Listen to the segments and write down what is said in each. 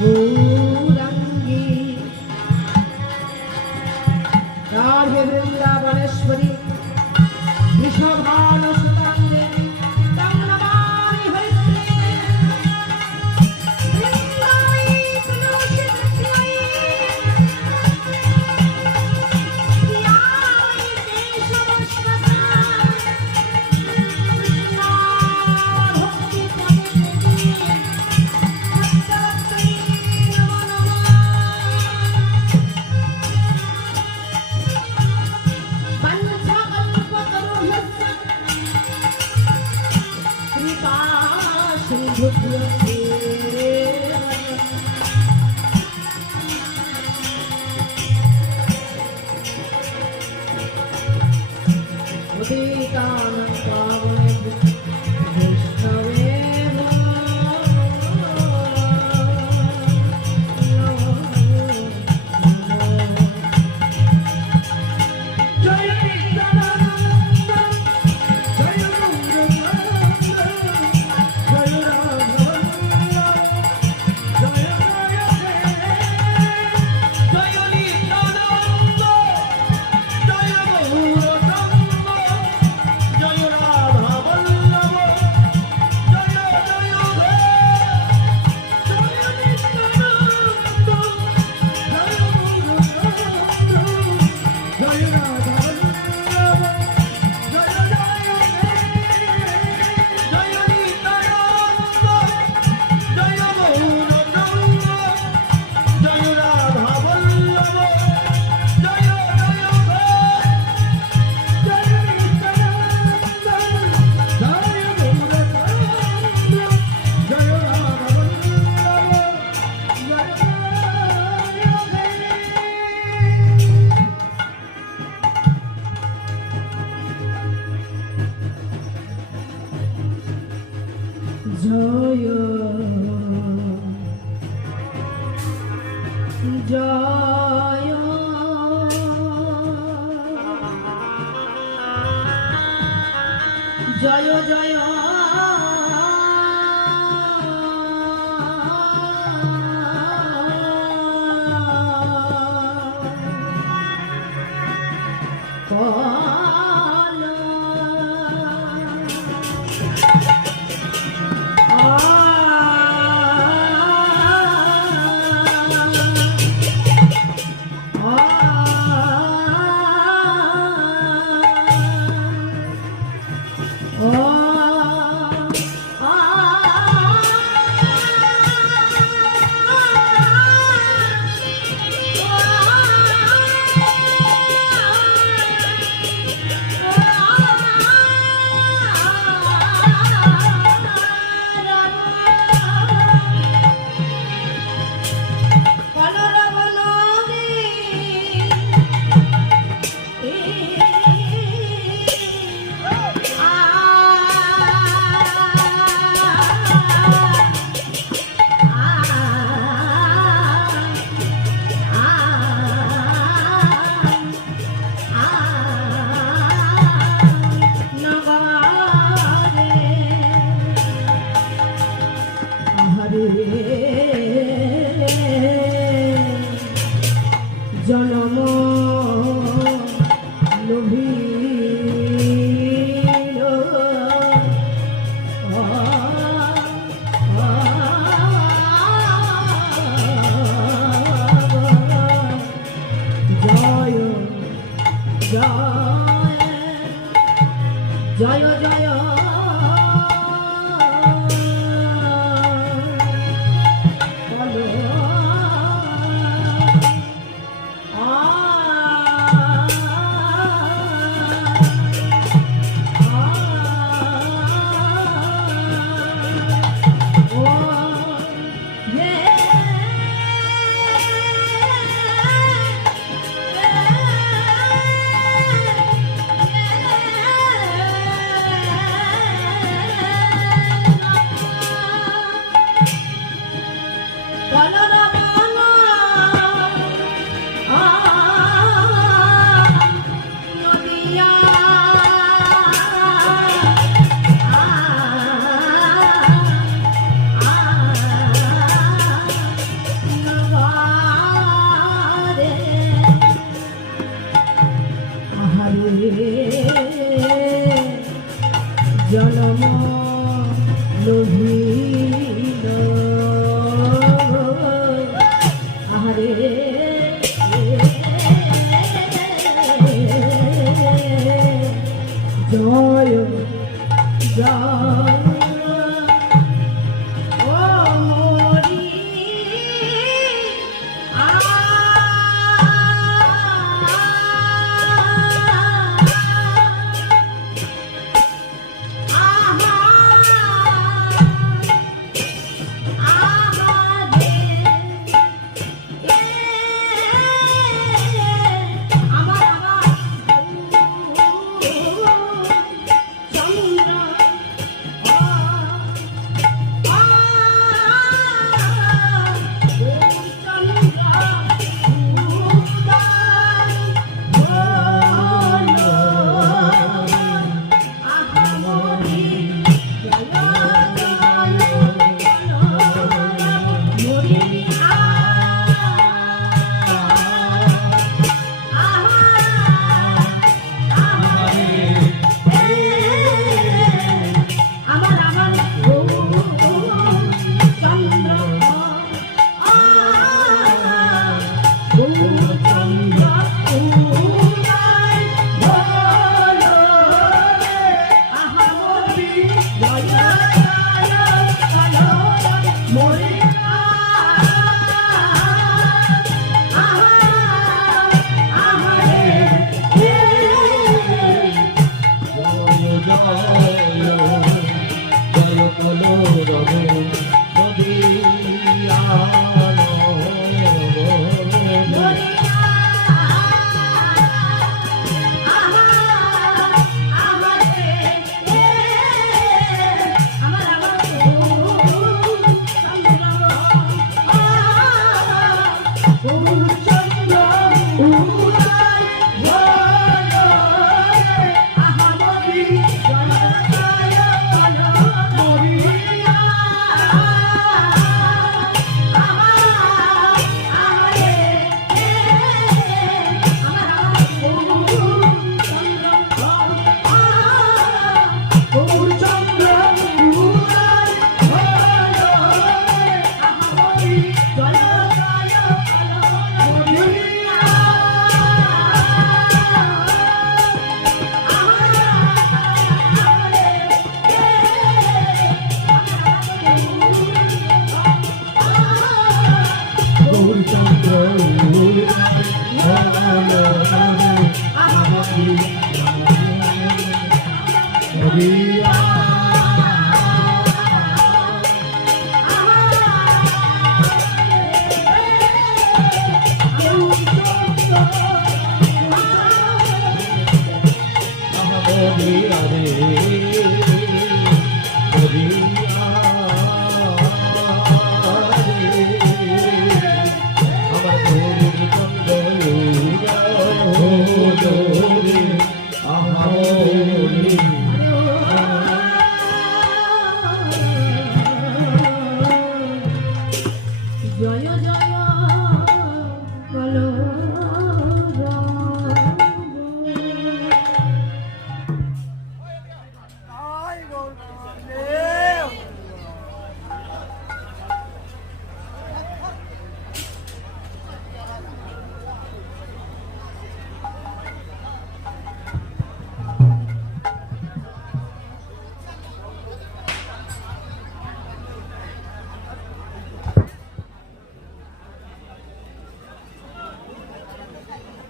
গৌরাঙ্গী রাধে বৃন্দাবনেশ্বরী বৃষভানু সুতাঙ্গে তং নমামি হরিপ্রিয়ে বৃন্দাবী তুলসী তৃপ্তিময়ী প্রিয়াময়ী কেশবস্মৃতা ভক্তি পদে দেবী ভক্তবত্তী নমো নমঃ वंशकल्पतरुभ्यश्च कृपा सिन्धुभ्यो उदितानं पावनेभ्यो वैष्णवेभ्यो नमो नमः। जय नित्यानंद जय गौरांग जय राधा जय जय नित्यानंद जय गौरांग जय राधा वल्लभ जय नित्यानंद जय राधा জয় জয় জয় জয় Oh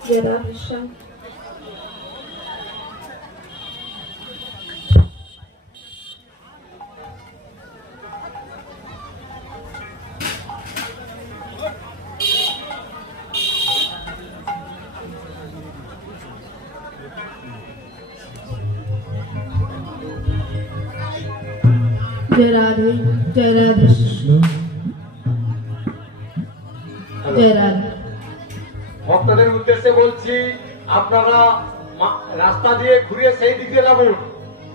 जय राधे श्याम। जय राधे कृष्ण। जय राधे। ভক্তদের উদ্দেশ্যে বলছি, আপনারা রাস্তা দিয়ে ঘুরে সেই দিক দিয়ে নামুন,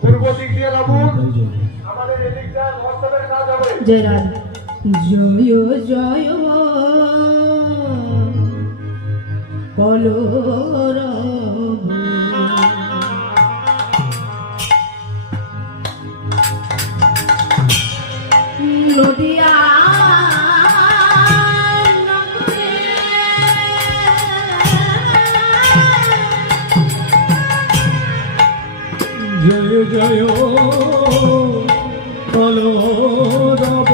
পূর্ব দিক দিয়ে নামুন, আমাদের এদিকটা মহোৎসবের কাজ হবে। জয় রাধে। জয় জয় বলরাম নদিয়া জয় জয় বলরাম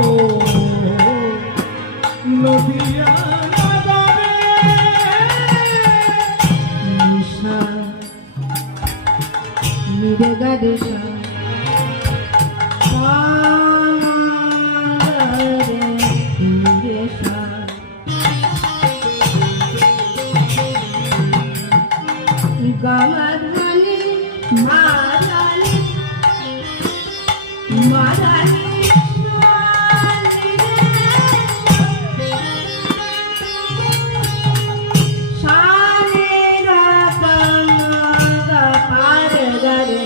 নদিয়া নিশা নিরেগা দেশা গামাধানি মারানি মারানি শানে রাতা পার গরে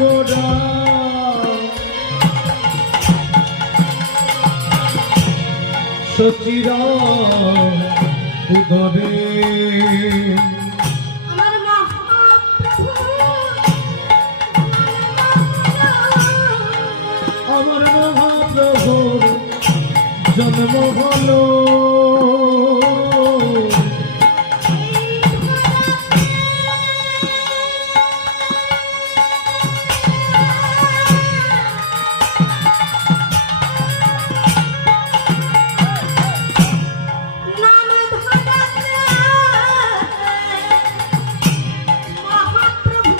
গোড়া সচিরা উদরে আমার মহাপ্রভু আমার মহাপ্রভুর জন্ম হলো নাম ধরাতে মহাপ্রভু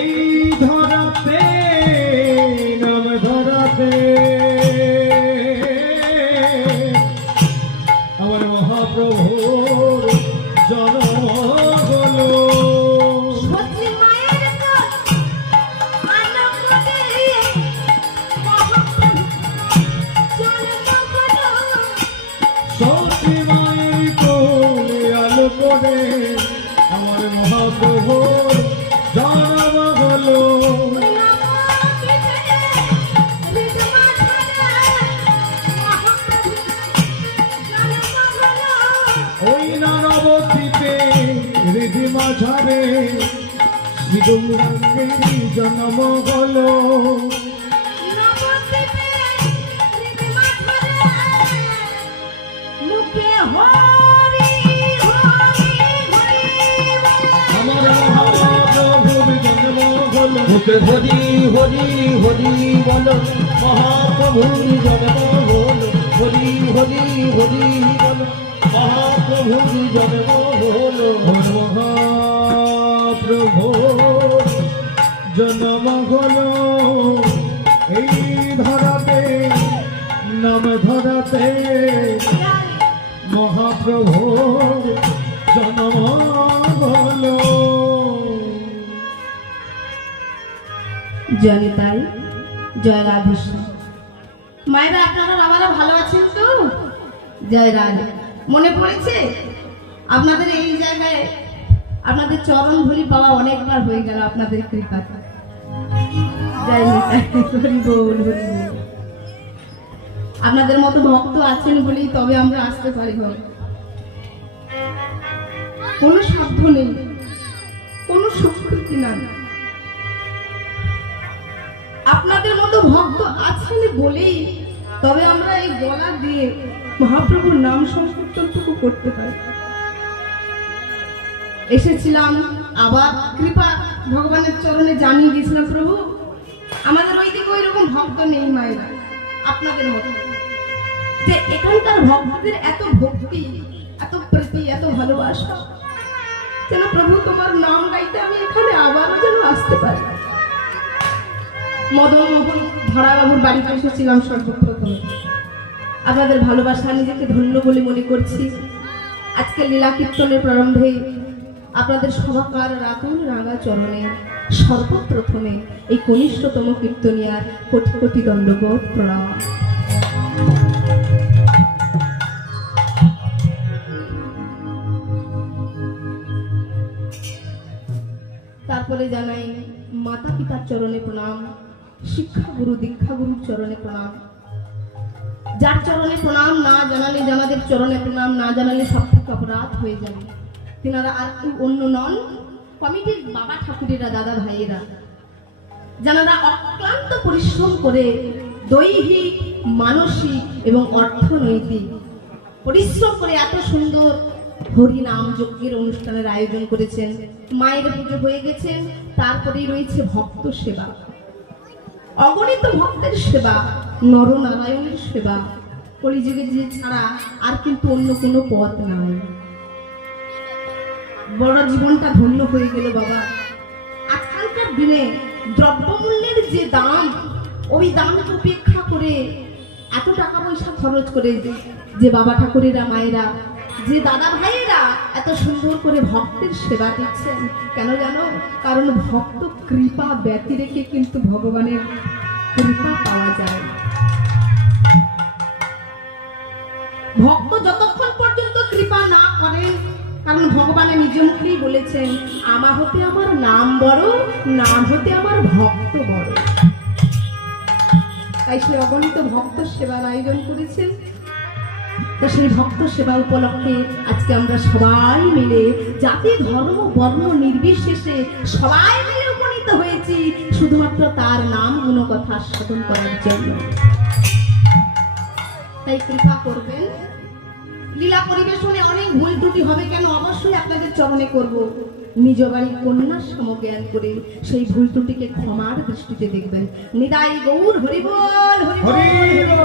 এই ধরাতে নাম ধরাতে আমার মহাপ্রভুর জন্ম হলো সতী মায়ের কোল আনন্দ দিয়ে মহাপ্রভু জন্ম হলো সতী মায়ের কোলে আলো করে আমার মহাপ্রভুর জন্ম হলো ওই নারবতীতে রিধিমা ঝাড়ে সিঁদুর রঙের জন্ম হলো আমার মহাপ্রভুর জন্ম হলো মুখে হরি হরি হরি বলো মহাপ্রভুর জন্ম হলো হরি হরি হরি বলো মহাপ্রভুর জন্ম হলো আমার মহাপ্রভুর জন্ম হলো এই ধরাতে নাম ধরাতে মহাপ্রভুর জন্ম হলো জয়নিতাই জয় রাধেশ্যাম। মায়েরা আপনারা বাবারা ভালো আছেন তো? জয় রাধে। মনে পড়েছে আপনাদের এই জায়গায় আপনাদের চরণ ধুলি পাওয়া অনেকবার হয়ে গেল আপনাদের কৃপাতে। জয় নিতাই, হরি বল হরি বল। আপনাদের মতো ভক্ত আছেন বলেই তবে আমরা আসতে পারি। কোনো সাধ্য নেই, কোনো শক্তি নাই, আপনাদের মতো ভক্ত আছেন বলেই তবে আমরা এই গলা দিয়ে মহাপ্রভুর নাম সংকীর্তনটুকু করতে পারি। এসেছিলাম আবার কৃপা ভগবানের চরণে জানিয়ে দিয়েছিলাম, প্রভু আমাদের ওই দিকে ওই রকম ভক্ত নেই মায়েরা আপনাদের মতো, যে এখানকার ভক্তদের এত ভক্তি, এত প্রীতি, এত ভালোবাসা, যেন প্রভু তোমার নাম গাইতে আমি এখানে আবারও যেন আসতে পারি। মদন মোহন ধরাবাবুর বাড়িতে এসেছিলাম সর্বপ্রথমে। আপনাদের ভালোবাসা নিজেকে ধন্য বলে মনে করছি। আজকে লীলা কীর্তনের প্রারম্ভে আপনাদের সভাকার রাতুল রাঙা চরণে সর্বপ্রথমে এই কনিষ্ঠতম কীর্তনিয়ার কোটি কোটি দণ্ডবোধ প্রণাম। তারপরে জানাই মাতা পিতার চরণে প্রণাম, শিক্ষাগুরু দীক্ষাগুরুর চরণে প্রণাম। যার চরণে প্রণাম না জানালে, জানাদের চরণে প্রণাম না জানালে সব থেকে অপরাধ হয়ে যাবে। তিনারা আর কেউ অন্য নন, কমিটির বাবা ঠাকুরেরা, দাদা ভাইয়েরা, যারা অক্লান্ত পরিশ্রম করে দৈহিক, মানসিক এবং অর্থনৈতিক পরিশ্রম করে এত সুন্দর হরি নাম যজ্ঞের অনুষ্ঠানের আয়োজন করেছেন। মায়ের পুজো হয়ে গেছে, তারপরেই রয়েছে ভক্ত সেবা, অগণিত ভক্তের সেবা, নরনারায়ণের সেবা, কলিযুগে যে ছাড়া আর কিন্তু অন্য কোনো পথ নাই। বড় জীবনটা ধন্য হয়ে গেল বাবা। আজকালকার দিনে দ্রব্যমূল্যের যে দাম, ওই দামকে উপেক্ষা করে এত টাকা পয়সা খরচ করে যে বাবা ঠাকুরেরা, মায়েরা, যে দাদা ভাইয়েরা এত সুন্দর করে ভক্তের সেবা দিচ্ছেন, কেন জানো? কারণ ভক্ত কৃপা ব্যতি রেখে কিন্তু ভগবানের কৃপা পাওয়া যায়। ভক্ত যতক্ষণ পর্যন্ত কৃপা না করেন কারণ ভগবানের নিজ মুখেই বলেছেন, আমা হতে আমার নাম বড়, নাম হতে আমার ভক্ত বড়। তাই সে অগণিত ভক্ত সেবার আয়োজন করেছে। তো সেই ভক্ত সেবা উপলক্ষে আজকে আমরা সবাই মিলে জাতি ধর্ম বর্ণ নির্বিশেষে সবাই মিলে উপনীত হয়েছি শুধুমাত্র তার নাম গুণকথা সাধন করার জন্য। তাই কৃপা করবেন, লীলা পরিবেশনে অনেক ভুল ত্রুটি হবে কেন, অবশ্যই আপনাদের চরণে করব। নিজ বাড়ির কন্যার সমজ্ঞান করে সেই ভুল ত্রুটিকে ক্ষমার দৃষ্টিতে দেখবেন। নিতাই গৌর হরিবল, হরিবল, হরিবল।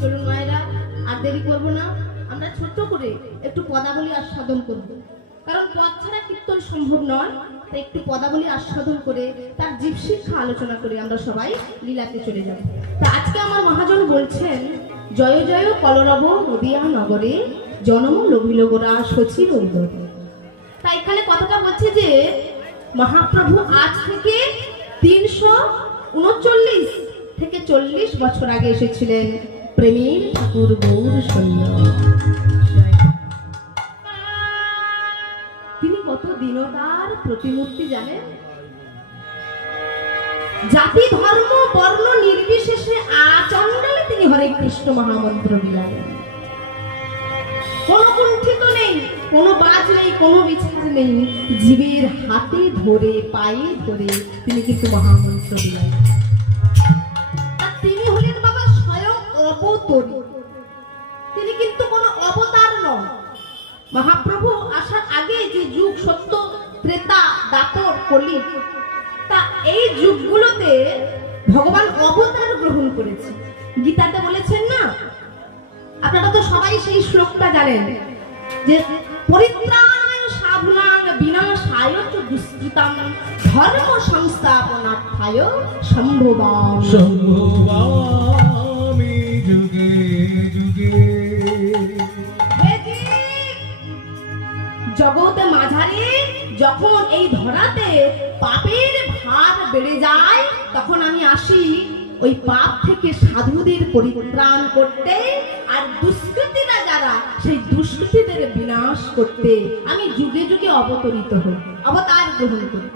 চলুন মায়েরা, আর দেরি করবো না, আমরা ছোট্ট করে একটু পদাবলী আস্বাদন করব। কারণ পদ ছাড়া কীর্তন সম্ভব নয়, তাই একটু পদাবলী আস্বাদন করে তার জীব শিক্ষা আলোচনা করে আমরা সবাই লীলাতে চলে যাব। তা আজকে আমার মহাজন বলছেন, জয় জয় কলরব নদিয়া নগরে, জনম লোভিল গোরা শচীর উদরে। তা এখানে কথাটা বলছে যে মহাপ্রভু আজ থেকে 339 থেকে 40 বছর আগে এসেছিলেন প্রেমের ঠাকুর গৌর সৈন্য। তিনি কত দীনতার প্রতিমূর্তি জানেন। জাতি ধর্ম বর্ণ নির্বিশেষে আচণ্ডালে তিনি হরে কৃষ্ণ মহামন্ত্র বিলালেন। কোনো কুণ্ঠিত নেই, কোনো বাজ নেই, কোনো বিচার নেই, জীবের হাতে ধরে পায়ে ধরে তিনি কিন্তু মহামন্ত্র বিলালেন। তিনি হলেন বাবা স্বয়ং অবতরী, তিনি কিন্তু কোনো অবতার নন। মহাপ্রভু আসার আগে যে যুগ সত্য, ত্রেতা, দাপর, কলি, তা এই যুগগুলোতে ভগবান অবতার গ্রহণ করেছে। গীতাতে বলেছেন না, আপনারা তো সবাই সেই শ্লোকটা জানেন যে পরিত্রাণায় সাধনাং বিনাশায় চ দুষ্কৃতাং ধর্ম সংস্থাপনার্থায় সম্ভবামি যুগে যুগে। জগতে মাঝারে যখন এই ধরাতে পাপের ভার বেড়ে যায়, তখন আমি আসি ওই পাপ থেকে সাধুদের পরিত্রাণ করতে, আর দুষ্কৃতীরা যারা সেই দুষ্কৃতীদের বিনাশ করতে আমি যুগে যুগে অবতরিত হই, অবতার গ্রহণ করি।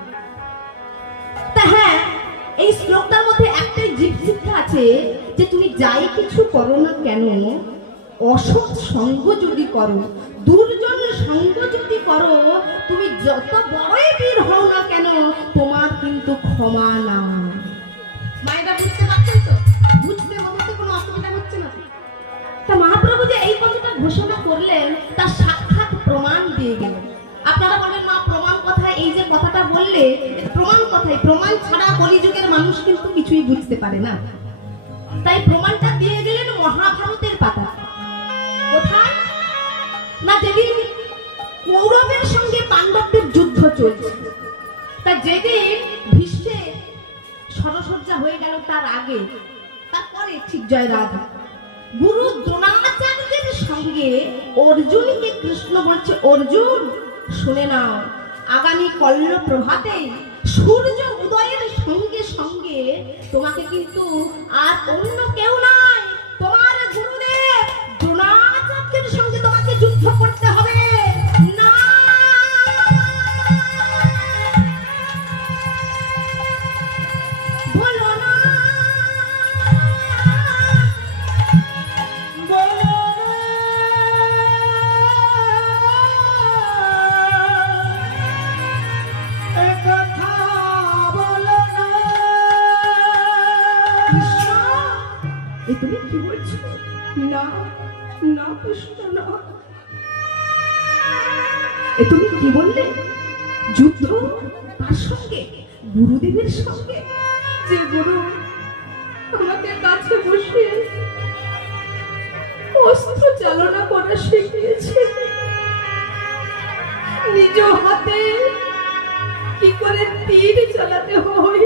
তা হ্যাঁ, এই শ্লোকটার মধ্যে একটাই জীব শিক্ষা আছে যে তুমি যাই কিছু করো না কেন, অসৎ সঙ্গ যদি করো, দুর্জন সঙ্গ যদি করো, তুমি যত বড়ই বীর হও না কেন, তোমার কিন্তু ক্ষমা না। মায়েরা বুঝতে পারছেন তো? বুঝতে বলতে কোনো অসুবিধা হচ্ছে না। তা মহাপ্রভু যে এই কথাটা ঘোষণা করলেন, তার সাক্ষাৎ প্রমাণ দিয়ে গেলেন। আপনারা বলেন মা প্রমাণ কথায়, এই যে কথাটা বললে প্রমাণ কথায়, প্রমাণ ছাড়া কলিযুগের মানুষ কিন্তু কিছুই বুঝতে পারে না। তাই প্রমাণটা দিয়ে গেলেন মহাভারতের পাতা। কোথায় না, যেদিন কৌরবের সঙ্গে পাণ্ডবদের যুদ্ধ চলছে, তা যেদিন ভীষ্মের সরসজ্জা হয়ে গেল তার আগে, তারপরে ঠিক জয়রাধ, গুরু দ্রোণাচার্যের সঙ্গে অর্জুনকে কৃষ্ণ বলছে, অর্জুন শুনে নাও, আগামী কল্ল প্রভাতেই সূর্য উদয়ের সঙ্গে সঙ্গে তোমাকে কিন্তু আর অন্য কেউ নয়, তোমার গুরুদেব দ্রোণাচার্যের সঙ্গে তোমাকে যুদ্ধ করতে হবে। না, বলো না, বলো না, এ কথা বলো না। কৃষ্ণ, এ তুমি কি বলছো? না না কৃষ্ণ, না, এ তুমি কি বললে? যুদ্ধ কার সঙ্গে? গুরুদেবের সঙ্গে, যে গুরু আমাকে কাছে বসে অস্ত্র চালনা করা শিখিয়েছে, নিজ হাতে কি করে তীর চালাতে হয়,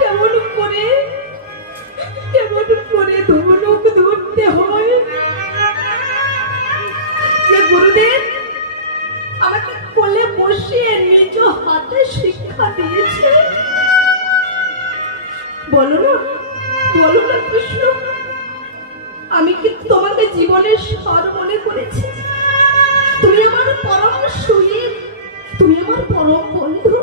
কেমন করে ধনুক ধরতে হয়, যে গুরুদেব আমাকে কোলে বসিয়ে নিজ হাতে শিক্ষা দিয়েছে। বলো না, বলো না কৃষ্ণ, আমি কি তোমাকে জীবনের সার মনে করেছি? তুমি আমার পরম সুহৃদ, তুমি আমার পরম বন্ধু,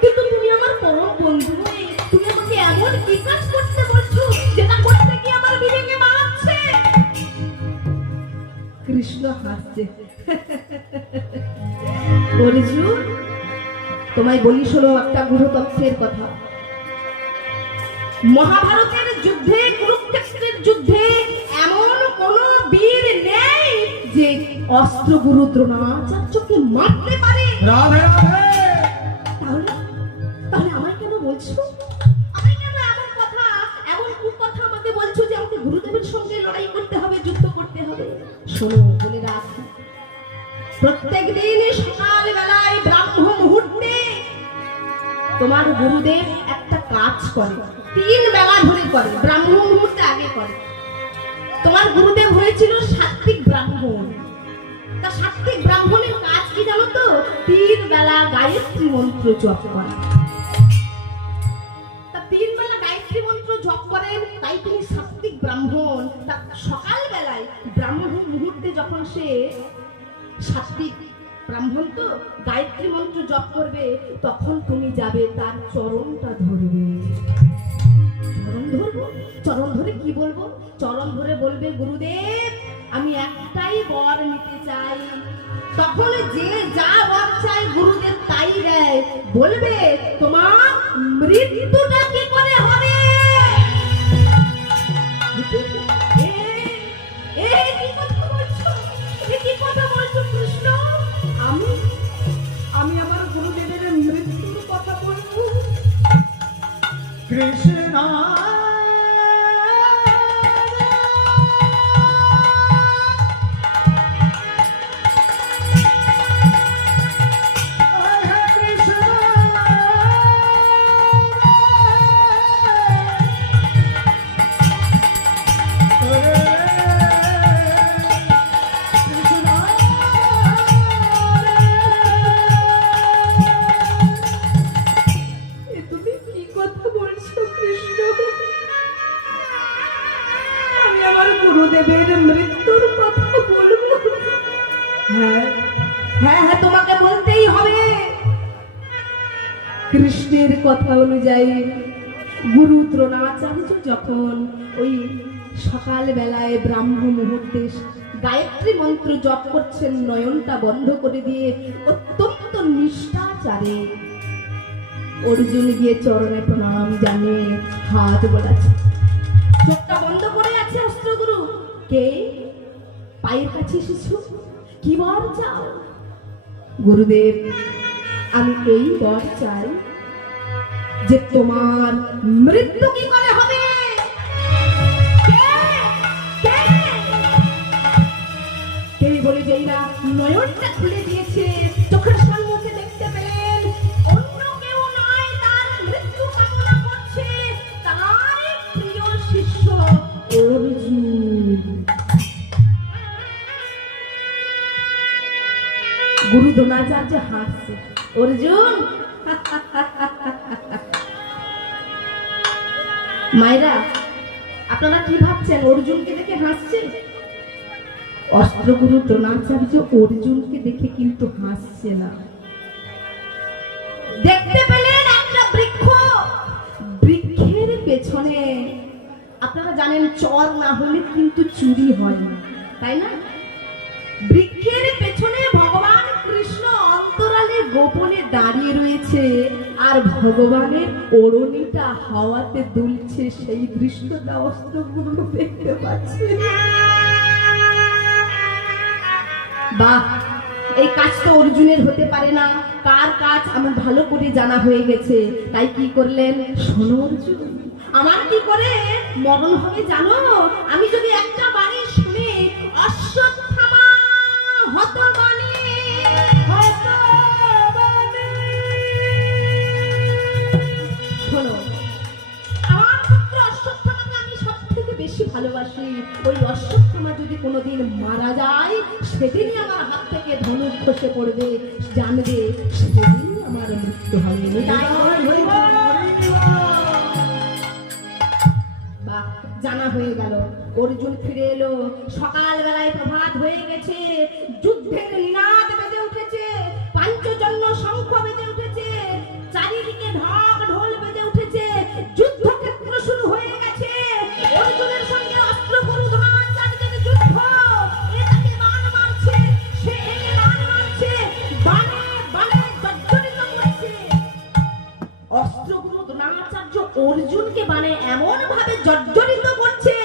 কিন্তু তুমি আমার পরম বন্ধু হয়ে তুমি আমাকে এমন কি কাজ করতে বলছো যেটা করতে গিয়ে আমার বিবেকে মারাচ্ছে। কৃষ্ণ হাসছে। অর্জুন, তোমায় বলি শোনো একটা গুরু তথ্যের কথা। মহাভারতের যুদ্ধে, কুরুক্ষেত্রের যুদ্ধে এমন কোন বীর নেই যে অস্ত্র গুরু দ্রোণাচার্যকে মারতে পারে। রাধে রাধে। তাহলে তাহলে আমায় কেন বলছো? আমায় কেন এমন কথা, এমন কুকথা আমাকে বলছো যে আমাকে গুরুদেবের সঙ্গে লড়াই করতে হবে, যুদ্ধ করতে হবে? শোনো, বলে রাখি, প্রত্যেক দিন সকাল বেলায় ব্রাহ্ম মুহূর্তে তোমার গুরুদেব একটা কাজ করে, 3 বেলা ধরে করে, ব্রাহ্ম মুহূর্তে আগে করে। তোমার গুরুদেব হয়েছিল সাত্বিক ব্রাহ্মণ। তা সাত্বিক ব্রাহ্মণের কাজ কি জানো তো? 3 বেলা গায়ত্রী মন্ত্র জপ করা। তা 3 বেলা গায়ত্রী মন্ত্র জপ করেন, তাই তিনি সাত্বিক ব্রাহ্মণ। তা সকাল বেলায় ব্রাহ্ম মুহূর্তে যখন সে সাত্বিক ব্রাহ্মণ তো গায়ত্রী মন্ত্র জপ করবে, তখন তুমি যাবে তার চরণটা ধরবে। চরণ ধরবো? চরণ ধরে কি বলবো? চরণ ধরে বলবে, গুরুদেব আমি একটাই বর নিতে চাই। তখন যে যা বর চাই গুরুদেব তাই দেয়। বলবে, তোমার মৃত্যুটা কি করে হবে? কি কথা বলছো? কি কথা বলছো কৃষ্ণ? আমি আমার গুরুদেবের মৃত্যুর কথা বলবো? কৃষ্ণ তুমি কি কথা বলছো কৃষ্ণ? আমি আমার গুরুদেবের মৃত্যুর কথা বলবো? হ্যাঁ হ্যাঁ হ্যাঁ, তোমাকে বলতেই হবে। কৃষ্ণের কথা অনুযায়ী গুরু দ্রোণাচার্য যখন ওই সকাল বেলায় ব্রাহ্ম মুহূর্তে গায়ত্রী মন্ত্র জপ করছেন, নয়নটা বন্ধ করে দিয়ে অত্যন্ত নিষ্ঠাচারে অর্জুন গিয়ে চরণে প্রণাম জানিয়ে হাত বোলাচ্ছে। চোখটা বন্ধ করে আছে অস্ত্রগুরু। কে? পায়ের কাছে এসেছো, কি বর চাও? গুরুদেব আমি এই বর চাই যে তোমার মৃত্যু কি করে হবে। চোখটা খুলে দিয়েছে, চোখের সম্মুখে দেখতে পেলেন অন্য কেউ নয়, তার মৃত্যু কামনা করছে তার প্রিয় শিষ্য অর্জুন। গুরু দ্রোণাচার্য হাসছে, অর্জুন মায়েরা আপনারা কি ভাবছেন অর্জুনকে দেখে হাসছে? অস্ত্রগুরু দ্রোণাচার্য অর্জুনকে দেখে কিন্তু হাসছে না। দেখতে পেলেন একটা বৃক্ষ, বৃক্ষের পেছনে আপনারা জানেন চর না হলে কিন্তু চুরি হয় না, তাই না? বৃক্ষের পেছনে ভগবান কৃষ্ণ অন্তরালে গোপনে দাঁড়িয়ে রয়েছে, আর ভগবানের ওড়নিটা হাওয়াতে দুলছে, সেই দৃশ্যটা অস্ত্রগুরু দেখতে পাচ্ছে। বাহ, এই কাজ তো অর্জুনের হতে পারে না, কার কাজ আমার ভালো করে জানা হয়ে গেছে। তাই কি করলেন? শোনো অর্জুন, আমার কি করে মরণ হবে জানো? আমি যদি একটা বাণী শুনে অশ্বত্থামা হতবাণী শোনো, আমার পুত্র অশ্বত্থামাকে আমি সব থেকে বেশি ভালোবাসি। ওই অশ্বত্থামা যদি কোনোদিন মারা যায়, সেদিনই আমার হাত থেকে ধনুক খসে পড়বে, জানবে সেদিনই আমার মৃত্যু হবে। বাহ, জানা হয়ে গেল। অর্জুন ফিরে এলো, সকালবেলায় প্রভাত হয়ে গেছে, যুদ্ধের নিনাদ বেজে উঠেছে, পাঞ্চজন্য শঙ্খ বেজে উঠেছে, চারিদিকে ঢাক ঢোল বেজে উঠেছে, যুদ্ধক্ষেত্র শুরু হয়ে গেছে। অর্জুনের সঙ্গে অস্ত্রগুরু দ্রোণাচার্যের যুদ্ধ, এ তাকে বাণ মারছে, সে একে বাণ মারছে, বাণে বাণে জর্জরিত করছে। অস্ত্রগুরু দ্রোণাচার্য অর্জুনকে বাণে এমন ভাবে জর্জরিত করছে,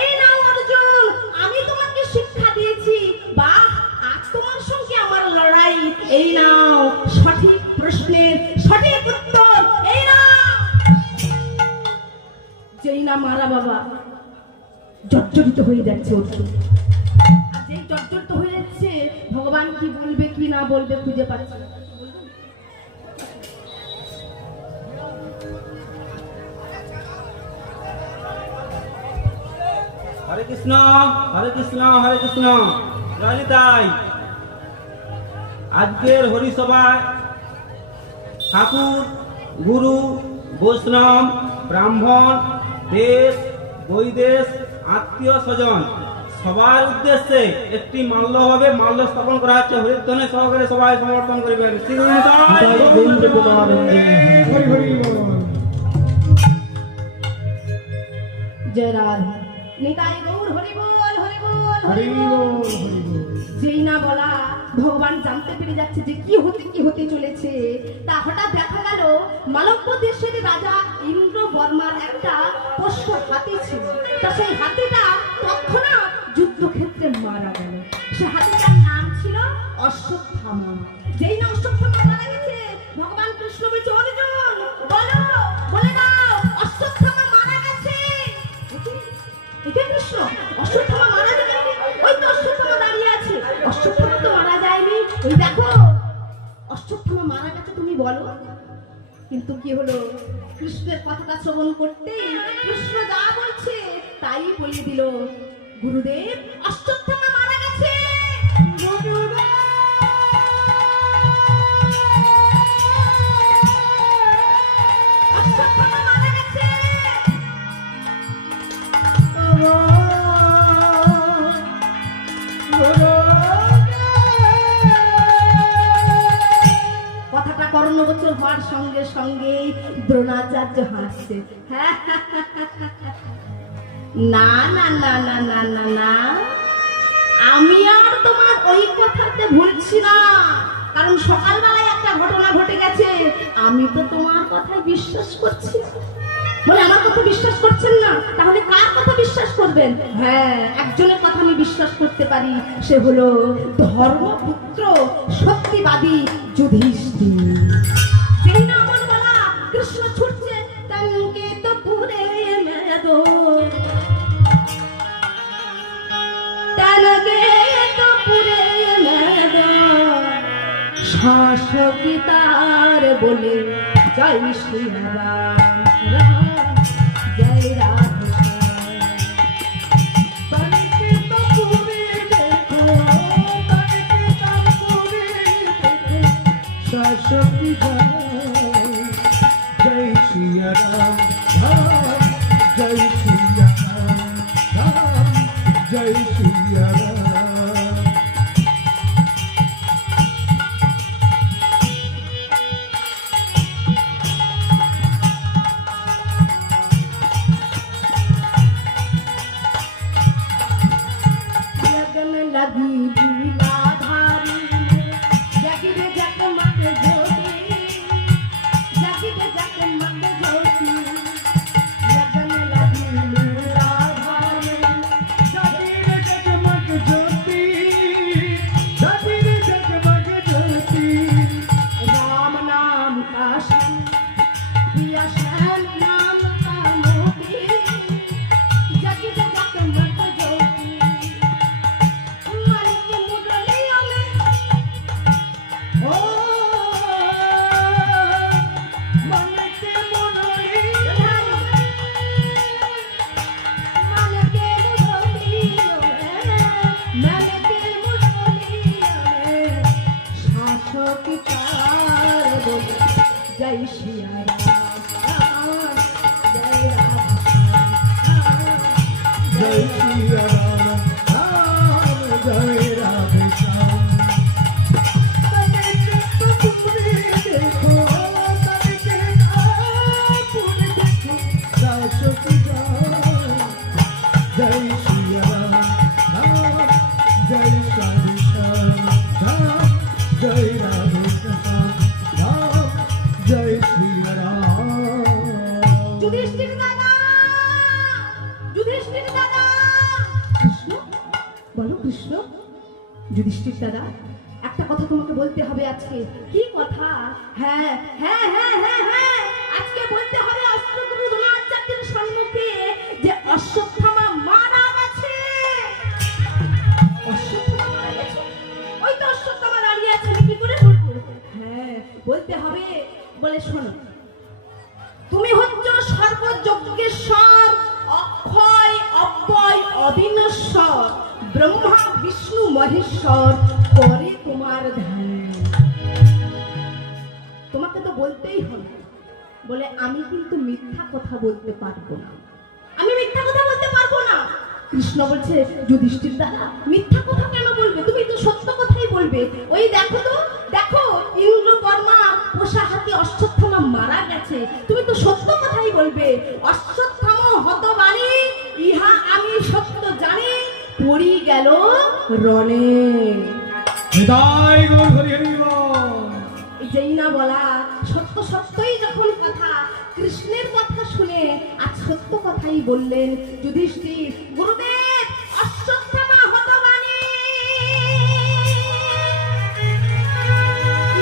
এই নাও অর্জুন, আমি তোমাকে শিক্ষা দিয়েছি, বাহ, আজ তোমার সঙ্গে আমার লড়াই, এই নাও সঠিক প্রশ্নের সঠিক উত্তর, এই নাও। যেই না মারা বাবা, জর্জরিত হয়ে যাচ্ছে অর্জুন। আর যেই জর্জরিত হয়ে যাচ্ছে, ভগবান কি বলবে কি না বলবে খুঁজে পাচ্ছে না। হরে কৃষ্ণ হরে কৃষ্ণ হরে কৃষ্ণ। ললিতাই, আজকের হরিসভায় ঠাকুর, গুরু, বৈষ্ণব, ব্রাহ্মণ, দেশ বৈদেশ, আত্মীয় স্বজন সবার উদ্দেশ্যে একটি মাল্য হবে, মাল্য স্থাপন করা হচ্ছে। হরিধ্বনি সহকারে সবাই সমর্পণ করিবেন। শ্রী গুরু নিতাই গৌর প্রেমানন্দে। হরি হরি বল। জয় রাধে, নিতাই গৌর হরি বল, হরি বল, হরি হরি বল, বল। হরি বল। যেই না বলা, ভগবান জানতে পেরে যাচ্ছে যে কি হতে চলেছে। তা হঠাৎ দেখা গেল মালব্য দেশের রাজা ইন্দ্র বর্মার একটা পোষ্য হাতি ছিল। তা সেই হাতিটা তৎক্ষণাৎ যুদ্ধক্ষেত্রে মারা গেল। সে হাতিটার নাম ছিল অশ্বত্থামা। যেই না অশ্বত্থামা মারা গেছে, ভগবান কৃষ্ণ বলছে, অর্জুন বলো, বলে দাও অশ্বত্থামা মারা গেছে। এটা কৃষ্ণ, অশ্বত্থামা মারা যায়নি? ওই তো অশ্বত্থামা দাঁড়িয়ে আছে, অশ্বত্থামা তো মারা যায়নি, ওই দেখো অশ্বত্থামা মারা গেছে, তুমি বলো। কিন্তু কি হলো, কৃষ্ণের কথাটা শ্রবণ করতেই কৃষ্ণ যা বলছে তাই বলে দিল, গুরুদেব অশ্বত্থামা মারা গেছে। অশ্বত্থামা মারা গেছে। কথাটা কর্ণগোচর হওয়ার সঙ্গে সঙ্গে দ্রোণাচার্য হাসছে। না না না না না না না, আমি আর তোমার ওই কথাতে ভুলছি না, কারণ সকালবেলায় একটা ঘটনা ঘটে গেছে, আমি তো তোমার কথায় বিশ্বাস করছি। বলে আমার কথা বিশ্বাস করছেন না, তাহলে কার কথা বিশ্বাস করবেন? হ্যাঁ, একজনের কথা আমি বিশ্বাস করতে পারি, সে হলো ধর্মপুত্র সত্যবাদী যুধিষ্ঠির। যেই না আমল বলা, কৃষ্ণ ছুটছে তঙ্কে তো পুরে মেদো, তঙ্কে তো পুরে মেদো। শাসকি তার বলে জয় শ্রী রাম রাম জয় রাধে शाश्वती जय सिया राम राम जय सिया राम राम जय सिया राम लगन लगी लीलाधारी में जगिर जगमग ज्योति जगिर जगमग ज्योति लगन लगी लीलाधारी में जगीर जगमग ज्योति जगीर जगमग ज्योति राम नाम का शन प्रिया शन नाम का मोती जगिर जगमग ज्योति मन की मुरलियों में ओ मन के मुरली मन के मुरलियों में शासकी तार बोले जय श्री राम राम जय राम जय सिया राम राम जय राधे श्याम शाश्वती जय सिया राम राम जय राधे श्याम राम जय राधे श्याम राम जय सिया राम যুধিষ্ঠির দাদা যুধিষ্ঠির দাদা কৃষ্ণ বলো কৃষ্ণ যুধিষ্ঠির দাদা একটা কথা তোমাকে বলতে হবে আজকে কি কথা হ্যাঁ হ্যাঁ হ্যাঁ হ্যাঁ হ্যাঁ আজকে বলতে হবে অশ্বগুরু দ্রোণাচার্যের সম্মুখে যে অশ্বত্থামা মারা গেছে অশ্বত্থামা মারা গেছে ওই তো অশ্বত্থামা দাঁড়িয়ে আছে আমি কি করে বলবো হ্যাঁ বলতে হবে বলে শোনো তুমি হচ্ছ সর্বযজ্ঞেশ্বর অক্ষয় অব্যয় অবিনশ্বর ব্রহ্মা বিষ্ণু মহেশ্বর করে তোমার ধ্যান তোমাকে তো বলতেই হবে বলে আমি কিন্তু মিথ্যা কথা বলতে পারবো না আমি মিথ্যা কথা বলতে পারবো না কৃষ্ণ বলছে যুধিষ্ঠির দাদা মিথ্যা কথা কেন বলবে তুমি তো সত্য কথাই বলবে ওই দেখো তো দেখো ইন্দ্রকর্মা পোষা হাতি অশ্বত্থামা মারা গেছে তুমি তো সত্য কথাই বলবে অশ্বত্থামা হতবাণী ইহা আমি সত্য জানি পড়ি গেল রণে হৃদয় গৌর হরি হরি বল। এই যেই না বলা সত্য সত্যই যখন কথা কৃষ্ণের কথা শুনে আজ সত্য কথাই বললেন যুধিষ্ঠির গুরুদেব অশ্বত্থামা হতবাণী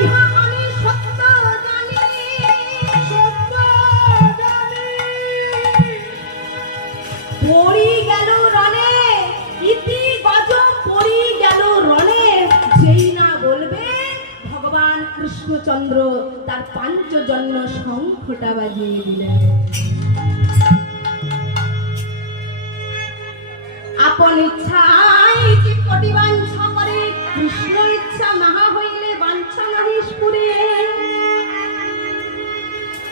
ইহা আমি সত্য জানি সত্য জানি পড়ি গেল রণে ইতি গজ পড়ি গেল রণে যেই না বলবে ভগবান কৃষ্ণচন্দ্র তার পাঞ্চজন্য শঙ্খটা বাজিয়ে দিলেন আপন ইচ্ছায় যে কোটি বাঞ্ছা করে কৃষ্ণ ইচ্ছা না হইলে বাঞ্ছা নাহি স্ফুরে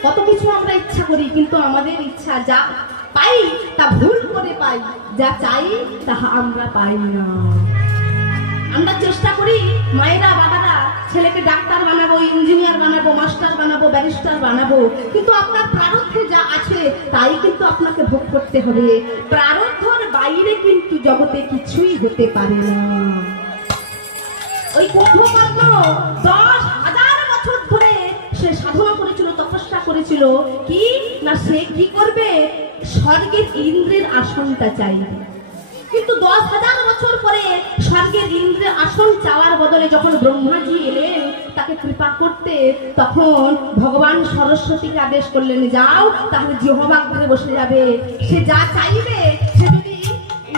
কত কিছু আমরা ইচ্ছা করি কিন্তু আমাদের ইচ্ছা যা পাই তা ভুল করে পাই যা চাই তাহা আমরা পাই না আমরা চেষ্টা করি মায়েরা বাবারা ছেলেকে ডাক্তার বানাবো ইঞ্জিনিয়ার বানাবো মাস্টার বানাবো ব্যারিস্টার বানাবো কিন্তু আপনার প্রারব্ধে যা আছে তাই কিন্তু আপনাকে ভোগ করতে হবে প্রারব্ধর বাইরে কিন্তু জগতে কিছুই হতে পারে না ওই কুম্ভকর্ণ 10,000 বছর ধরে সে সাধনা করেছিল তপস্যা করেছিল কি না সে কি করবে স্বর্গের ইন্দ্রের আসনটা চাইবে কিন্তু 10,000 বছর পরে স্বর্গের ইন্দ্রের আসন চাওয়ার বদলে যখন ব্রহ্মাজি এলেন তাকে কৃপা করতে তখন ভগবান সরস্বতীকে আদেশ করলেন যাও তাহলে জিহ্বা করে বসে যাবে সে যা চাইবে সে যদি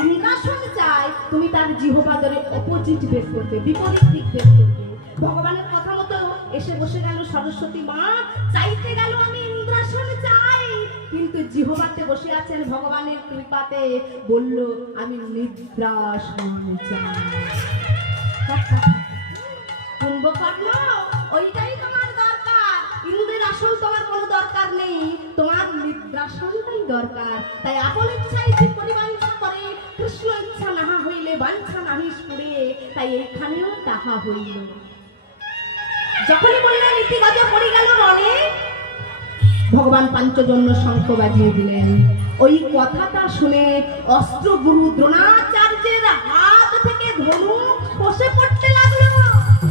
ইন্দ্রাসন চায় তুমি তার জিহ্বা ধরে অপোজিট বের করবে বিপরীত দিক বের করবে ভগবানের কথা মতো এসে বসে গেল সরস্বতী মা, চাইতে গেল আমি ইন্দ্রাসন চাই, কিন্তু জিহ্বাতে বসে আছেন ভগবানের কৃপাতে, বলল আমি নিদ্রাসন চাই। কুম্ভকর্ণ, ওইটাই তোমার দরকার, ইন্দ্রের আসন তোমার কোনো দরকার নেই, তোমার নিদ্রাসনটাই দরকার। তাই আপন ইচ্ছায় যে পরিবাঞ্ছা করে, কৃষ্ণ ইচ্ছা নাহা হইলে বাঞ্ছা নাহিস পুরে, তাই এইখানেও তাহা হইল। যখনই বললেন ইতিগজ পড়ে গেল রণে, ভগবান পাঞ্চজন্য শঙ্খ বাজিয়ে দিলেন। ওই কথাটা শুনে অস্ত্রগুরু দ্রোণাচার্যের হাত থেকে ধনুক খসে পড়তে লাগলো,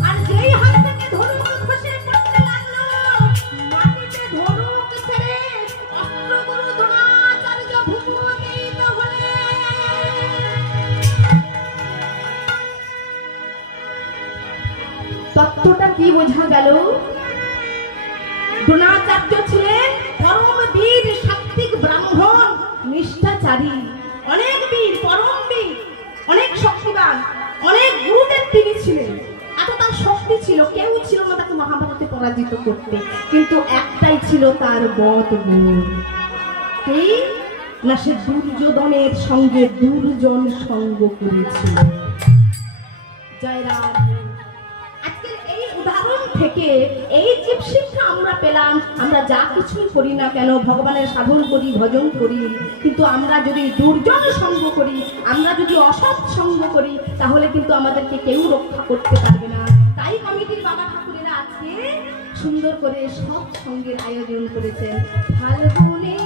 আর যেই হাত থেকে ধনুক খসে পড়তে লাগলো, মাটিতে ধনুক ছেড়ে অস্ত্রগুরু দ্রোণাচার্য ভূমিত হলেন। তত্ত্বটা কি বোঝা গেল? দ্রোণাচার্য ছিলেন পরম বীর, সাত্বিক ব্রাহ্মণ, নিষ্ঠাচারী, অনেক বীর, পরম বীর, অনেক শক্তিবান, অনেক গুরুদেব তিনি ছিলেন। এত তার শক্তি ছিল, কেউ ছিল না তাকে মহাভারতে পরাজিত করতে, কিন্তু একটাই ছিল তার বদ গুণ। এই না, সে দুর্যোধনের সঙ্গে দুর্জন সঙ্গ করেছিল। জয় রাম। আজকের এই উদাহরণ থেকে এই জীব শিক্ষা আমরা পেলাম, আমরা যা কিছুই করি না কেন, ভগবানের সাধন করি, ভজন করি, কিন্তু আমরা যদি দুর্জন সঙ্গ করি, আমরা যদি অসৎ সঙ্গ করি, তাহলে কিন্তু আমাদেরকে কেউ রক্ষা করতে পারবে না। তাই কমিটির বাবা ঠাকুরেরা আজকে সুন্দর করে সৎ সঙ্গের আয়োজন করেছেন। ফাল্গুনে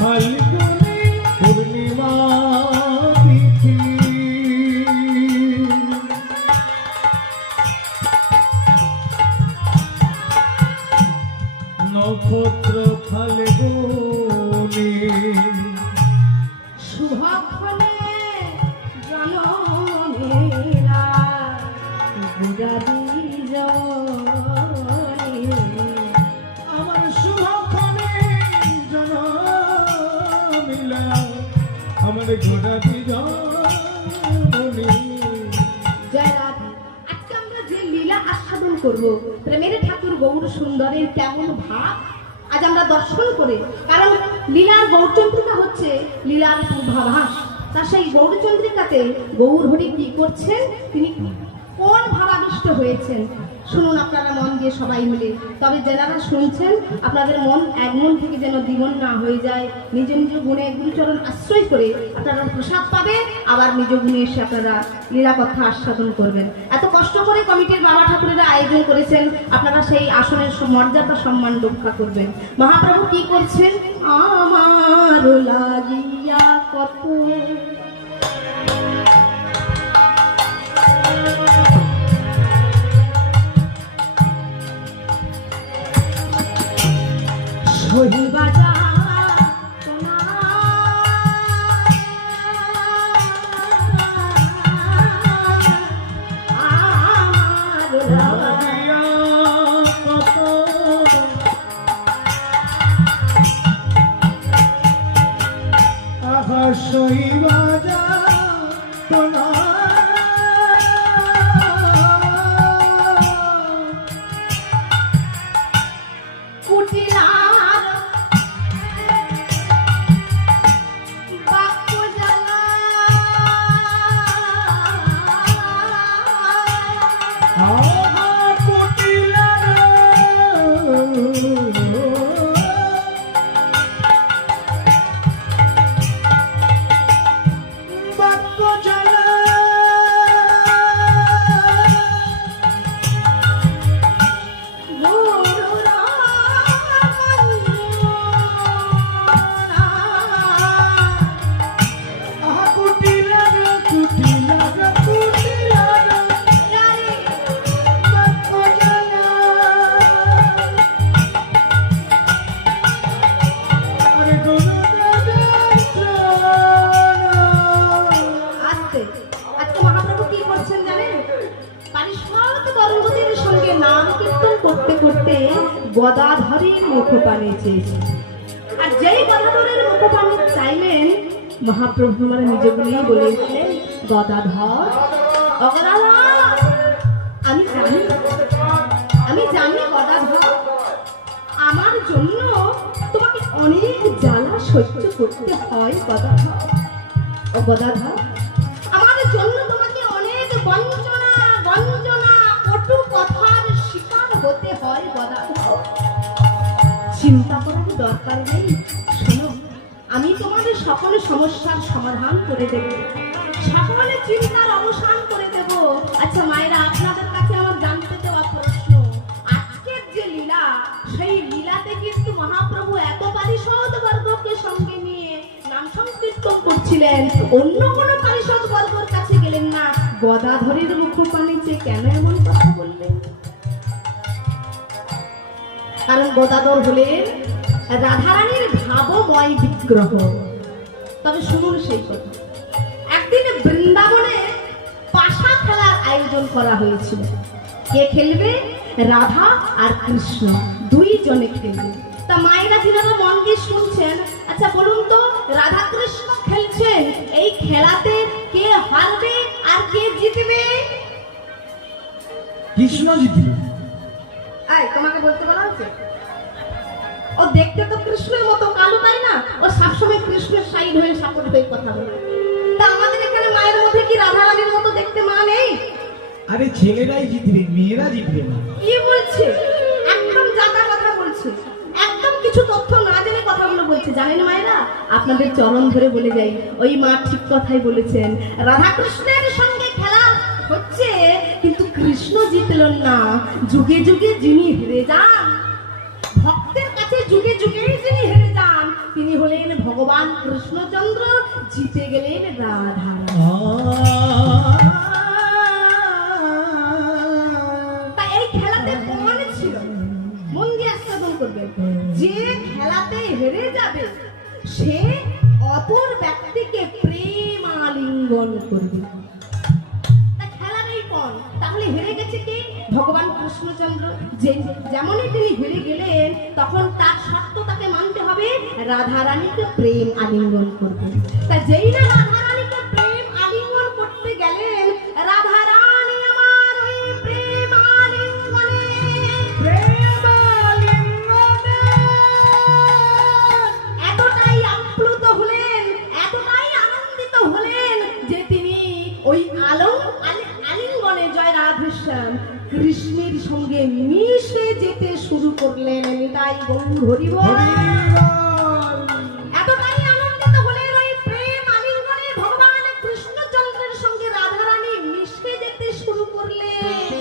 ফাল্গুনে পূর্ণিমা তিথি, নক্ষত্র ফাল্গুনি, শুভক্ষণে জনমেরা গুরাবি জনে। আমার শুভক্ষণে জনমিলা, আমার ঘোড়াটি জনমনি। জয় রাধে। আজকে আমরা যে লীলা আস্বাদন করব, প্রেমের ঠাকুর গৌর সুন্দরের কেমন ভাব আজ আমরা দর্শন করে, কারণ লীলার গৌরচন্দ্রিকা হচ্ছে লীলার পূর্বাভাস। তা সেই গৌরচন্দ্রিকাতে গৌর হরি কি করছেন, তিনি কোন ভাবাবিষ্ট হয়েছেন, শুনুন আপনারা মন দিয়ে সবাই মিলে। তবে যারা শুনছেন, আপনাদের মন এক মন থেকে যেন দ্বিমন না হয়ে যায়। নিজ নিজ গুণে গুরুচরণ আশ্রয় করে আপনারা প্রসাদ পাবেন, আবার নিজ গুণে এসে আপনারা লীলা কথা আস্বাদন করবেন। এত কষ্ট করে কমিটির বাবা ঠাকুরেরা আয়োজন করেছেন, আপনারা সেই আসনের মর্যাদা সম্মান রক্ষা করবেন। মহাপ্রভু কি করছেন? আমার লাগিয়া কত সহিবাজা সহিবাজা গদাধরের মুখপানে চেয়েছেন। আর যেই গদাধরের মুখপানে চাইলেন, মহাপ্রভু মানে নিজে বলেই বলেছিলেন, গদাধর, ও গদাধর, আমি জানি গদাধর, আমার জন্য তোমাকে অনেক জ্বালা সহ্য করতে হয় গদাধর। ও গদাধর, আমার জন্য তোমাকে অনেক বঞ্চনা কটু কথার শিকার হতে হয় গদাধর। চিন্তা করার দরকার নেই, শোনো, আমি তোমাদের সকল সমস্যার সমাধান করে দেব, সকল চিন্তার অবসান করে দেব। আচ্ছা মায়েরা, আপনাদের কাছে আমার জানতে দেওয়া প্রশ্ন, আজকের যে লীলা, সেই লীলাতে কিন্তু মহাপ্রভু এত পারিষদ বর্গকে সঙ্গে নিয়ে নাম সংকীর্তন করছিলেন, অন্য কোনো পারিষদ বর্গের কাছে গেলেন না, গদাধরের মুখপানে চেয়ে কেন এমন কথা বললেন? কারণ গদাধর হলেন রাধারানীর ভাবময় বিগ্রহ। তবে শুনুন সেই কথা, একদিন বৃন্দাবনে পাশা খেলার আয়োজন করা হয়েছিল। কে খেলবে? রাধা আর কৃষ্ণ দুইজনে খেলবে। তা মায়েরা যিনারা মন দিয়ে শুনছেন, আচ্ছা বলুন তো, রাধা কৃষ্ণ খেলছেন, এই খেলাতে কে হারবে আর কে জিতবে? কৃষ্ণ জিতবে। তোমাকে বলতে বলা হচ্ছে, ও দেখতে তো কৃষ্ণের মতো কালো, তাই না? ও সবসময় কৃষ্ণের সাইড হয়ে সাপোর্ট হয়ে কথা বলে। তা আমাদের এখানে মায়ের মধ্যে কি রাধা রানীর মতো দেখতে মা নেই? আরে ছেলেরাই জিতবে, মেয়েরা জিতবে না। কি বলছে? একদম জানা কথা বলছে, একদম কিছু তথ্য না জেনে কথাগুলো বলছে। জানেন মায়েরা, আপনাদের চরণ ধরে বলে যাই, ওই মা ঠিক কথাই বলেছেন। রাধা কৃষ্ণের সঙ্গে খেলা হচ্ছে, কিন্তু কৃষ্ণ জিতলেন না। যুগে যুগে যিনি হেরে যান, ভক্তের কাছে যুগে যুগে যিনি হেরে যান, তিনি হলেন ভগবান কৃষ্ণচন্দ্র, জিতে গেলেন রাধা। তাই এই খেলাতে প্রমাণ ছিল, মন দিয়ে আস্বাদন করবেন, যে খেলাতে হেরে যাবে সে অপর ব্যক্তিকে প্রেম আলিঙ্গন করবে। খেলার এই পণ, তাহলে হেরে গেছে কে? ভগবান কৃষ্ণচন্দ্র। যেমনই তিনি হেরে গেলেন, তখন তার শর্ত তাকে মানতে হবে, রাধা রানীকে প্রেম আলিঙ্গন করবে। তা যেই না রাধা রানীকে প্রেম আলিঙ্গন করতে গেলেন, রাধা রানী আমার ওই প্রেম আলিঙ্গনে এতটাই আপ্লুত হলেন, এতটাই আনন্দিত হলেন, যে তিনি ওই আলিঙ্গনে, জয় রাধেশ্যাম, কৃষ্ণের সঙ্গে মিশে যেতে শুরু করলেন। নিতাই গৌর হরি বল। এতটাই আনন্দিত হলেন ওই প্রেম আলিঙ্গনে, ভগবান কৃষ্ণচন্দ্রের সঙ্গে রাধারানী মিশে যেতে শুরু করলেন।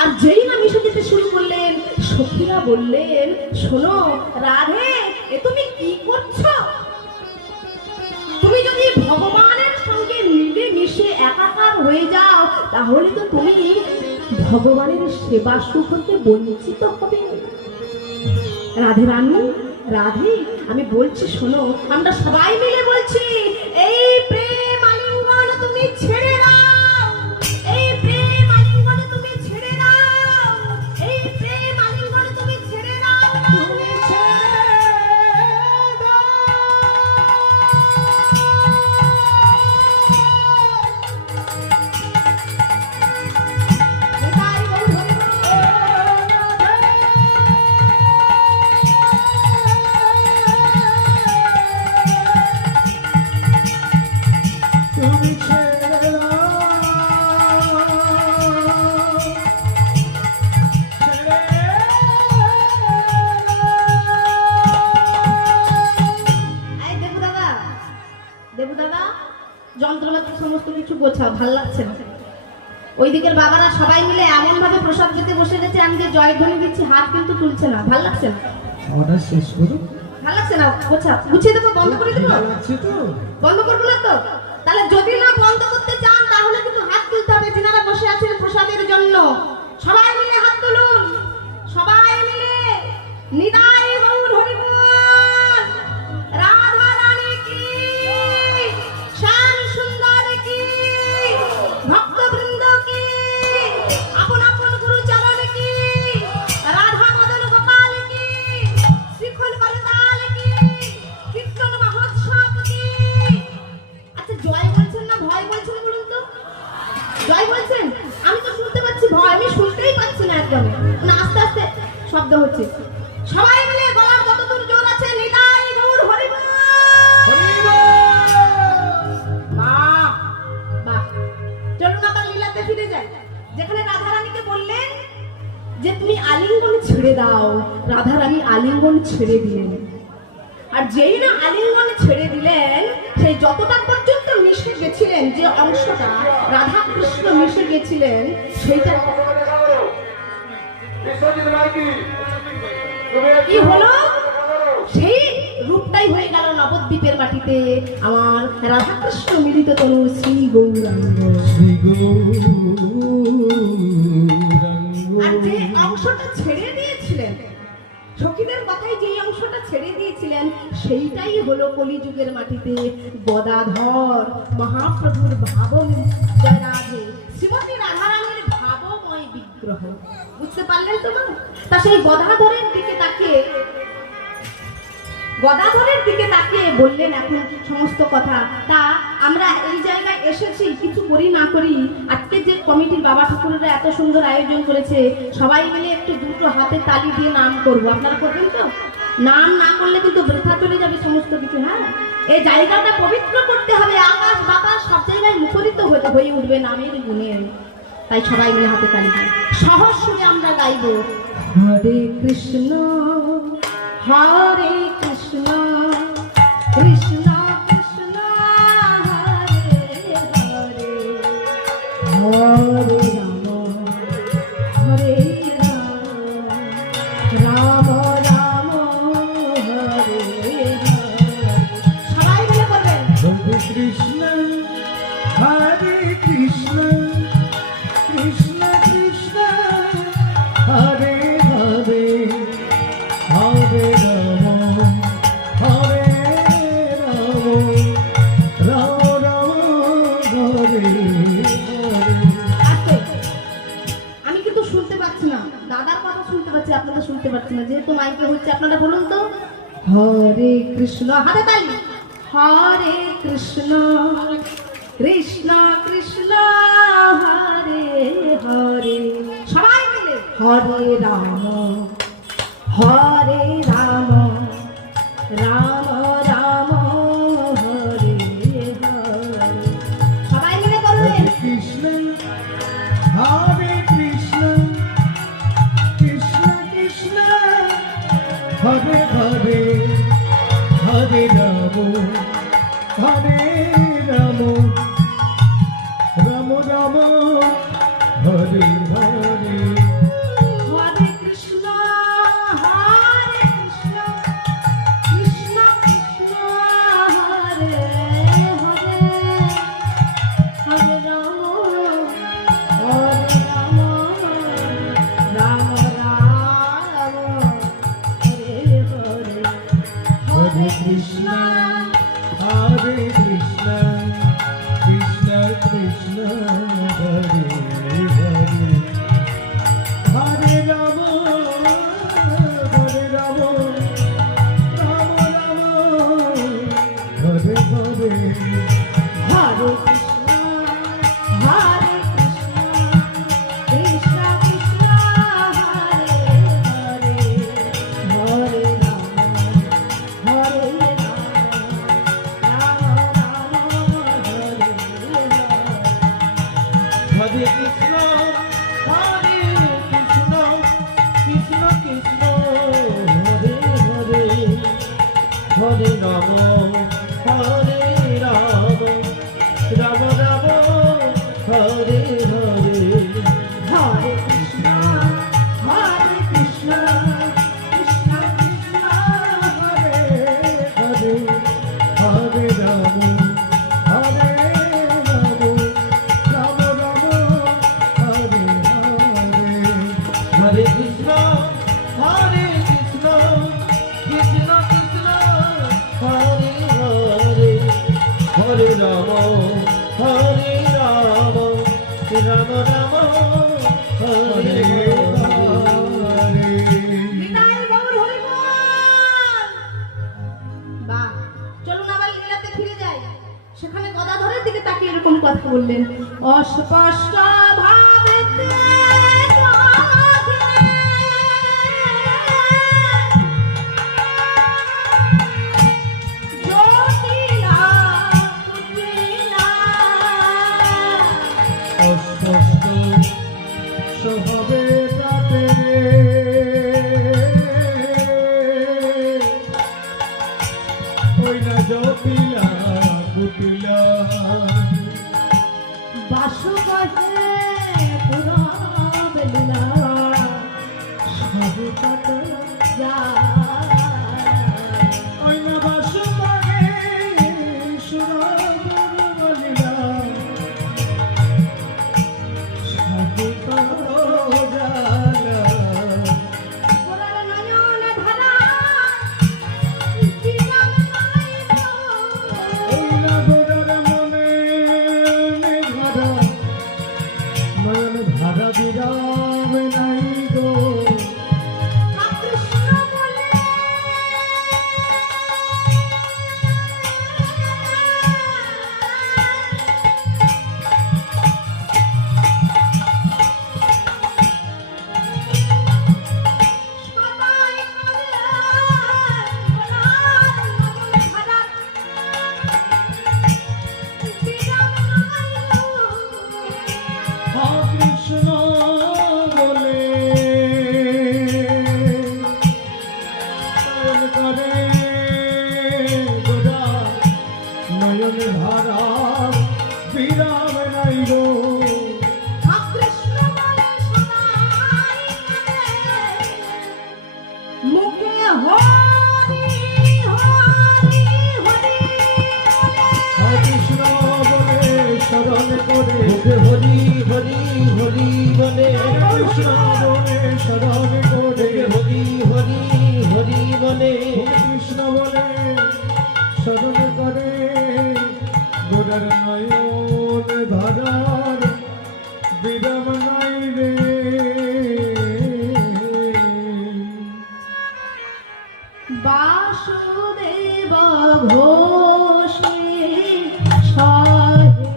আর যেই না মিশে যেতে শুরু করলেন, সখীরা বললেন, শোনো রাধে, এ তুমি কি করছো? তুমি যদি ভগবানের সঙ্গে মিলে মিশে একাকার হয়ে যাও, তাহলে তো তুমি ভগবানের সেবা সুখ হতে বঞ্চিত হবে। রাধে রানী, রাধে, আমি বলছি শোনো, আমরা সবাই মিলে বলছি, এই প্রেম আলিঙ্গন তুমি ছেড়ে দাও, এই প্রেম আলিঙ্গন তুমি ছেড়ে দাও, এই প্রেম আলিঙ্গন তুমি ছেড়ে দাও, তুমি ছেড়ে দাও। যন্ত্রপাতি সমস্ত কিছু গোছাও, ভাল লাগছে না। ওই দিকের বাবারা সবাই মিলে এমন ভাবে প্রসাদ খেতে বসে গেছে, আমি যে জয়ধ্বনি দিচ্ছি হাত কিন্তু তুলছে না, ভাল লাগছে না। অর্ডার শেষ করুন। ভাল লাগছে না, গোছাও, গুছিয়ে দেবো, বন্ধ করে দেবো। বন্ধ করবো না তো? তাহলে যদি না বন্ধ করতে চান, তাহলে কিন্তু হাত তুলতে হবে। যিনারা বসে আছেন প্রসাদের জন্য, সবাই মিলে হাত তুলুন, সবাই মিলে। নিতাই গৌর হরি বল। রাধা রানী কি, শ্যাম সুন্দর কি, ভক্তবৃন্দ কি, আপন আপন গুরু চরণ কি, রাধা জয় বলছেন? আমি তো শুনতে পাচ্ছি ভয়, আমি শুনতেই পাচ্ছি না একদম, মানে আস্তে আস্তে শব্দ হচ্ছে। সবাই মিলে গলার যতদূর জোর আছে নিতাই গৌর হরি বল। বাহ বাহ, চলুন আবার লীলাতে ফিরে যাই, যেখানে রাধারানীকে বললেন যে তুমি আলিঙ্গন ছেড়ে দাও। রাধারানী আলিঙ্গন ছেড়ে দিলেন, আর যেই না আলিঙ্গন ছেড়ে দিলেন, সেই যতটা পর্যন্ত মিশে গেছিলেন, যে অংশটা রাধা কৃষ্ণ মিশে গেছিলেন, সেইটা বিশ্বজিৎ মাইতি, কি হলো? সেই রূপটাই হয়ে গেল নবদ্বীপের মাটিতে আমার রাধা কৃষ্ণ মিলিত তনু শ্রী গৌরাঙ্গ। শ্রী গৌরাঙ্গ। আর যে অংশটা ছেড়ে দিয়েছিলেন, সখীদের কথাই যে অংশটা ছেড়ে দিয়েছিলেন, সেইটাই হলো কলিযুগের মাটিতে গদাধর মহাপ্রভুর জয় রাধে শ্রীমতী রাধারানীর ভাবময় বিগ্রহ। বুঝতে পারলেন তো মা? তা সেই গদাধরের দিকে তাকিয়ে বললেন এখন সমস্ত কথা। তা আমরা এই জায়গায় এসেছি, কিছু করি না করি, আজকে যে কমিটির বাবা ঠাকুররা এত সুন্দর আয়োজন করেছে, সবাই মিলে একটু দুটো হাতে তালি দিয়ে নাম করবো। আপনারা করবেন তো? নাম না করলে কিন্তু বৃথা চলে যাবে সমস্ত কিছু। হ্যাঁ, এই জায়গাটা পবিত্র করতে হবে, আকাশ বাতাস সব জায়গায় মুখরিত হয়ে উঠবে নামের গুণে। তাই সবাই মিলে হাতে তালি দিয়ে সহজ সুরে আমরা গাইব, হরে কৃষ্ণ হরে কৃষ্ণ কৃষ্ণ কৃষ্ণ হরে হরে, হরে রাম হরে রাম, রাম রাম হরে হরে। সবাই মিলে বলবেন হরে কৃষ্ণ হরে কৃষ্ণ কৃষ্ণ কৃষ্ণ হরে হরে, হরে রাম হরে রাম, রাম রাম হরে হরে। আস্তে। আমি কিন্তু শুনতে পাচ্ছি না, দাদার কথা শুনতে পাচ্ছি, আপনারা শুনতে পাচ্ছেন না, যেহেতু মাইকে হচ্ছে। আপনারা বলুন তো, হরে কৃষ্ণ, হাতে তালি, হরে কৃষ্ণ কৃষ্ণ কৃষ্ণ হরে হরে, সবাই মিলে হরে রাম হরে রাম, রাম রাম হরে হরে। সবাই মিলে করবেন হরে কৃষ্ণ হরে কৃষ্ণ কৃষ্ণ কৃষ্ণ হরে হরে, হরে রাম হরে রাম, রাম রাম হরে হরে। হরে কৃষ্ণ কৃষ্ণ কৃষ্ণ হরে হরে, হরে রাম রাম রাম হরে হরে। হরে কৃষ্ণ হরে কৃষ্ণ কৃষ্ণ কৃষ্ণ হরে হরে, হরে রাম হরে রাম, রাম রাম হরে হরে। হরে কৃষ্ণ কৃষ্ণ কৃষ্ণ হরে হরে, হরে রাম রাম রাম হরে হরে। হরে কৃষ্ণ হরে কৃষ্ণ কৃষ্ণ কৃষ্ণ হরে হরে, হরে রাম হরে রাম, রাম রাম হরে হরে। হরে কৃষ্ণ কৃষ্ণ কৃষ্ণ হরে হরে হরে রাম হরে রাম, রাম রাম হরে হরে। হরে কৃষ্ণ হরে কৃষ্ণ কৃষ্ণ কৃষ্ণ হরে হরে, হরে রাম হরে রাম, রাম রাম হরে হরে। নিতাই গৌর হরি বল। বাহ, চলুন আবার লীলাতে ফিরে যাই, সেখানে গদাধরের দিকে তাকিয়ে আমাকে এরকম কথা বললেন? অস্পষ্ট ভাবেতে জটিলা কুটিলা অস্পষ্ট স্বভাবে কাটে ওই না জটিলা কুটিলা বাসু কহে পুরা বেলা সবে কত যায় ওই না বাসু করে সুরগুর বলিলা সাধু কত জালা ওরার নয়ন ধারা জীবন নাইব ওই না গোরার মনে ধারা নয়ন ধারা বিরাম নাই গো কৃষ্ণ বলে সদাই করে ওরার নয়ন ধারা জীবন নাইব কৃষ্ণ বলে নয়ন করে গোরা নয়ন ধারা বিরাম নাই গো কৃষ্ণ বলে সদাই মুখে হরি হরি হরি কৃষ্ণ বলে স্মরণ করে হরি হরি হরি বলে কৃষ্ণ বলে স্মরণ করে হরি হরি হরি বলে কৃষ্ণ বলে স্মরণ করে গোরার নয়ন ধারার বিরাম নাই রে বাসুদেব ঘোষে সহে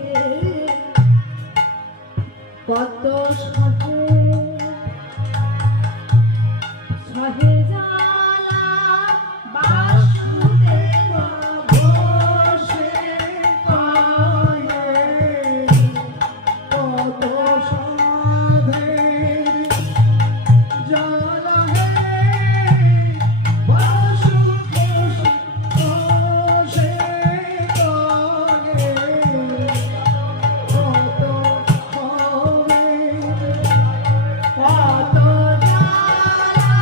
কত সহে সহে জালা বাসুদেব ঘোষে পায়ে কত সাধের জালা হে বাসু ঘোষে কাগে কত হবে কত জালা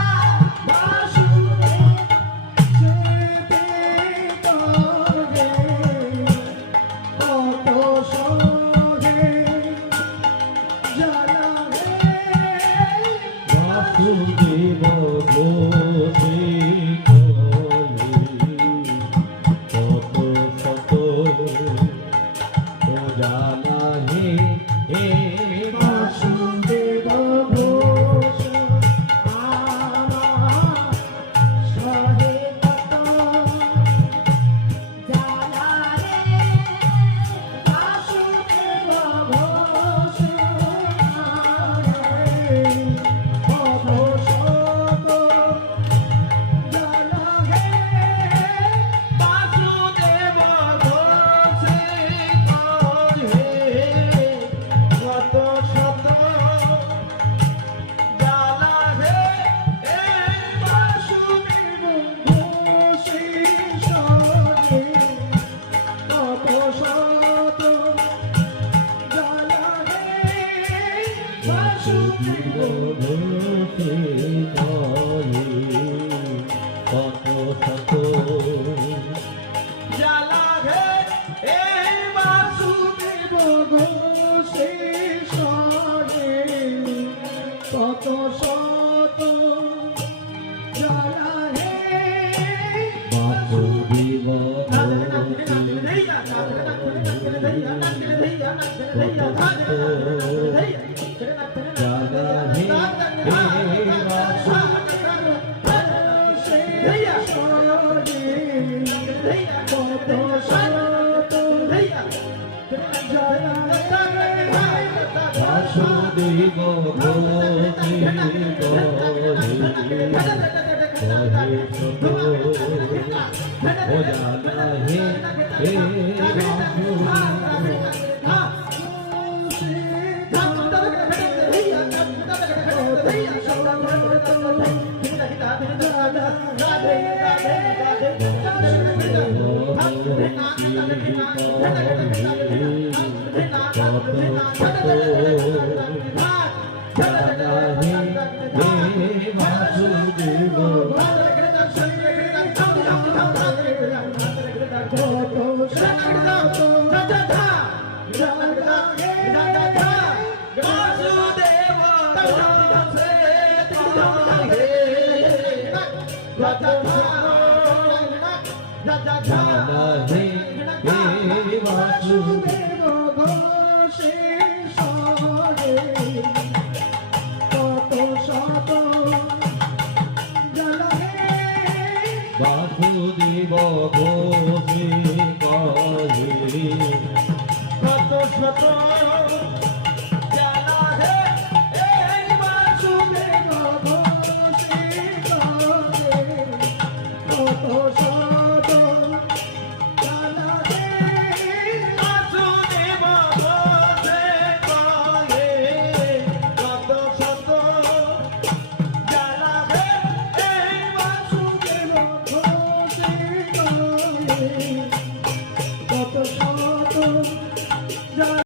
বাসুদেব যেতে কাগে কত সাধে জালা হে বাসুদেব ঘোষে কত শত জানা হে হে বাসুদেব ঘোষ আমার সহে কত জালা রে বাসুদেব ঘোষ কত শত জালা হে বাসুদেব ঘোষে কত শত জালা হে বাসুদেব ঘোষে সরে কত শত জালা হে বাসুদেব কত শত জালা হে বাসুদেব ঘোষে সরে কত শত জালা হে বাসুদেব জালা হে ঘোষে সরে বাসুদেব ভক্তি কহে ছোট ও জানা হে Radha